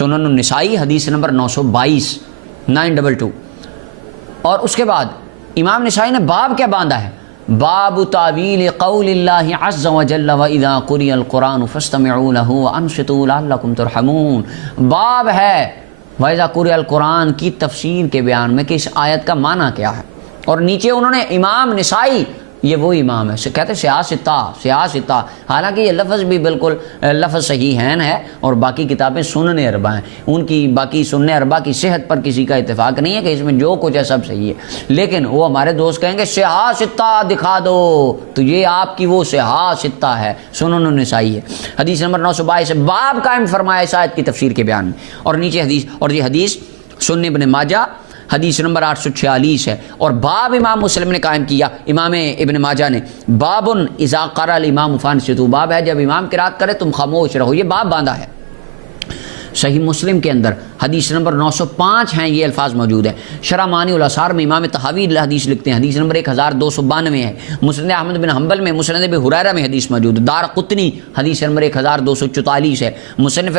سنن النسائی حدیث نمبر 922 922۔ اور اس کے بعد امام نسائی نے باب کیا باندھا ہے؟ باب تعویل قول اللہ عز وجل وَإِذَا قُرِئَ الْقُرْآنُ فَاسْتَمِعُوا لَهُ وَأَنصِتُوا لَعَلَّكُمْ تُرْحَمُونَ۔ باب ہے وَإِذَا قُرِئَ الْقُرْآنُ کی تفسیر کے بیان میں کہ اس آیت کا معنی کیا ہے۔ اور نیچے انہوں نے امام نسائی، یہ وہ امام ہے، کہتے ہیں سیاستہ، حالانکہ یہ لفظ بھی بالکل لفظ صحیحین ہے، اور باقی کتابیں سنن اربع ہیں، ان کی باقی سنن اربع کی صحت پر کسی کا اتفاق نہیں ہے کہ اس میں جو کچھ ہے سب صحیح ہے، لیکن وہ ہمارے دوست کہیں گے سیاستہ دکھا دو، تو یہ آپ کی وہ سیاستہ ہے، سنن النسائی ہے، حدیث نمبر 922 باب قائم فرمایا اس آیت کی تفسیر کے بیان میں۔ اور نیچے حدیث، اور یہ حدیث سنن ابن ماجہ حدیث نمبر 846 ہے، اور باب امام مسلم نے قائم کیا، امام ابن ماجہ نے، باب اذا قرأ الامام فانصتوا، باب ہے جب امام قرات کرے تم خاموش رہو، یہ باب باندھا ہے۔ صحیح مسلم کے اندر حدیث نمبر 905 ہیں یہ الفاظ موجود ہیں۔ شرح معانی الاثار میں امام طحاوی حدیث لکھتے ہیں، حدیث نمبر 1292 ہے۔ مسند احمد بن حنبل میں، مسند ابی ہریرہ میں حدیث موجود ہے۔ دار قطنی حدیث نمبر 1244 ہے۔ مصنف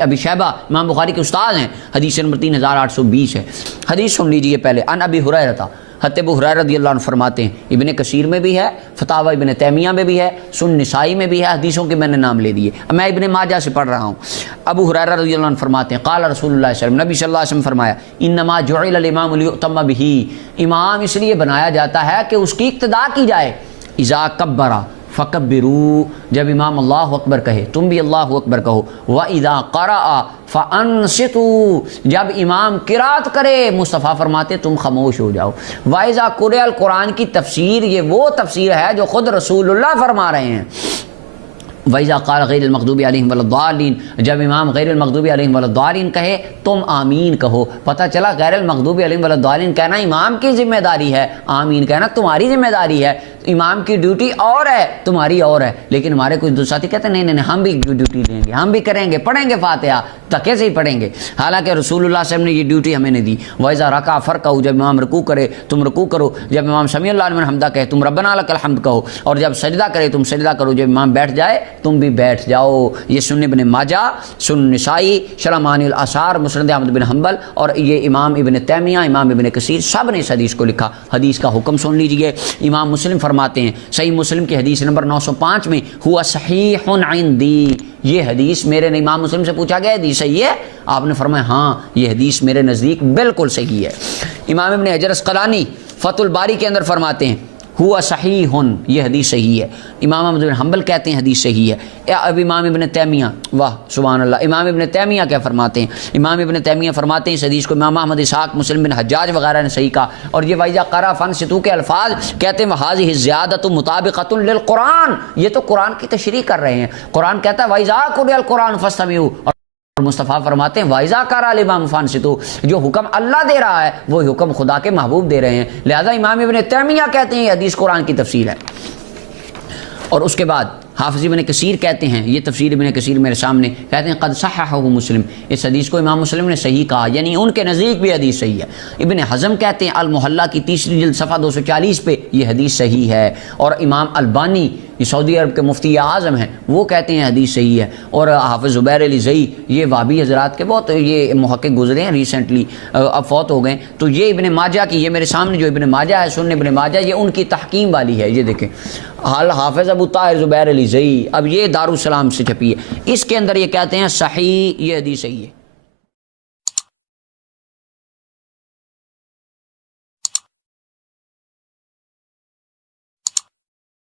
ابی شیبہ امام بخاری کے استاد ہیں، حدیث نمبر 3820 ہے۔ حدیث سن لیجیے پہلے، ان ابی ہریرہ، حضرت ابو ہریرہ رضی اللہ عنہ فرماتے ہیں، ابن کثیر میں بھی ہے، فتاوی ابن تیمیہ میں بھی ہے، سنن نسائی میں بھی ہے، حدیثوں کے میں نے نام لے دیے، میں ابن ماجہ سے پڑھ رہا ہوں۔ ابو ہریرہ رضی اللہ عنہ فرماتے ہیں، قال رسول اللہ صلی اللہ علیہ وسلم، نبی صلی اللہ علیہ وسلم فرمایا، انما جعل الامام لیؤتم بہ، امام اس لیے بنایا جاتا ہے کہ اس کی اقتداء کی جائے۔ اذا کبر فکبروا، جب امام اللہ اکبر کہے تم بھی اللہ اکبر کہو۔ وَإِذَا قَرَأَ فَأَنصِتُوا، جب امام قرات کرے مصطفیٰ فرماتے تم خاموش ہو جاؤ۔ وَإِذَا قُرِئَ القرآن کی تفسیر، یہ وہ تفسیر ہے جو خود رسول اللہ فرما رہے ہیں۔ وَإِذَا قَالَ غَيْرِ الْمَغْضُوبِ عَلَيْهِمْ وَلَا الضَّالِّينَ، جب امام غیر المغضوب علیہم ولا الضالین کہے تم آمین کہو۔ پتہ چلا غیر المغضوب علیہم ولا الضالین کہنا امام کی ذمہ داری ہے، آمین کہنا تمہاری ذمہ داری ہے۔ امام کی ڈیوٹی اور ہے، تمہاری اور ہے، لیکن ہمارے کچھ دوست ساتھی کہتے ہیں نہیں ہم بھی ڈیوٹی دیں گے، ہم بھی کریں گے، پڑھیں گے فاتحہ، تکے سے ہی پڑھیں گے، حالانکہ رسول اللہ صلی اللہ علیہ وسلم نے یہ ڈیوٹی ہمیں نے دی۔ وَإِذَا رَكَعَ فَارْكَعُوا، جب امام رکوع کرے تم رکوع کرو، جب امام سمیع اللہ لمن حمدہ کہے تم ربنا لک الحمد کہو، اور جب سجدہ کرے تم سجدہ کرو، جب امام بیٹھ جائے تم بھی بیٹھ جاؤ۔ یہ سنن ابن ماجہ، سنن نسائی، شرح معانی الاثار، مسند احمد بن حنبل، اور یہ امام ابن تیمیہ، امام ابن کثیر، سب نے اس حدیث کو لکھا۔ حدیث کا حکم سن لیجئے، امام مسلم فرماتے ہیں، صحیح مسلم کی حدیث نمبر 905 میں، ہوا صحیح عندی، یہ حدیث میرے نے، امام مسلم سے پوچھا گیا حدیث صحیح ہے؟ آپ نے فرمایا ہاں یہ حدیث میرے نزدیک بالکل صحیح ہے۔ امام ابن حجر اسقلانی فتح الباری کے اندر فرماتے ہیں ہوا صحیح، یہ حدیث صحیح ہے۔ امام احمد بن حنبل کہتے ہیں حدیث صحیح ہے۔ اب امام ابن تیمیہ، واہ سبحان اللہ، امام ابن تیمیہ کیا فرماتے ہیں؟ امام ابن تیمیہ فرماتے ہیں اس حدیث کو امام احمد اسحاق، مسلم بن حجاج وغیرہ نے صحیح کہا، اور یہ وَإِذَا قَرَأَ فَانصِتُوا کے الفاظ کہتے ہیں وَهَذِهِ الزِّيَادَةُ مُطَابِقَةٌ لِلْقُرْآنِ، یہ تو قرآن کی تشریح کر رہے ہیں۔ قرآن کہتا ہے وَإِذَا قُرِئَ الْقُرْآنُ فَاسْتَمِعُوا، اور مصطفیٰ فرماتے ہیں وَإِذَا قَرَأَ الْإِمَامُ فَانصِتُوا، جو حکم اللہ دے رہا ہے وہ حکم خدا کے محبوب دے رہے ہیں، لہذا امام ابن تیمیہ کہتے ہیں یہ حدیث قرآن کی تفسیر ہے۔ اور اس کے بعد حافظ ابن کثیر کہتے ہیں، یہ تفسیر ابن کثیر میرے سامنے، کہتے ہیں قد صححہ مسلم، اس حدیث کو امام مسلم نے صحیح کہا، یعنی ان کے نزدیک بھی حدیث صحیح ہے۔ ابن حزم کہتے ہیں المحلہ کی 3 جلد صفحہ 240 پہ یہ حدیث صحیح ہے، اور امام البانی یہ سعودی عرب کے مفتی اعظم ہیں وہ کہتے ہیں حدیث صحیح ہے، اور حافظ زبیر علی زئی یہ وہابی حضرات کے بہت یہ محقق گزرے ہیں ریسنٹلی، اب فوت ہو گئے، تو یہ ابن ماجہ کی، یہ میرے سامنے جو ابن ماجہ ہے سنن ابن ماجہ، یہ ان کی تحکیم والی ہے، یہ دیکھیں حافظ ابو طاہر زبیر علی زئی، اب یہ دارالسلام سے چھپی ہے، اس کے اندر یہ کہتے ہیں صحیح، یہ حدیث صحیح ہے۔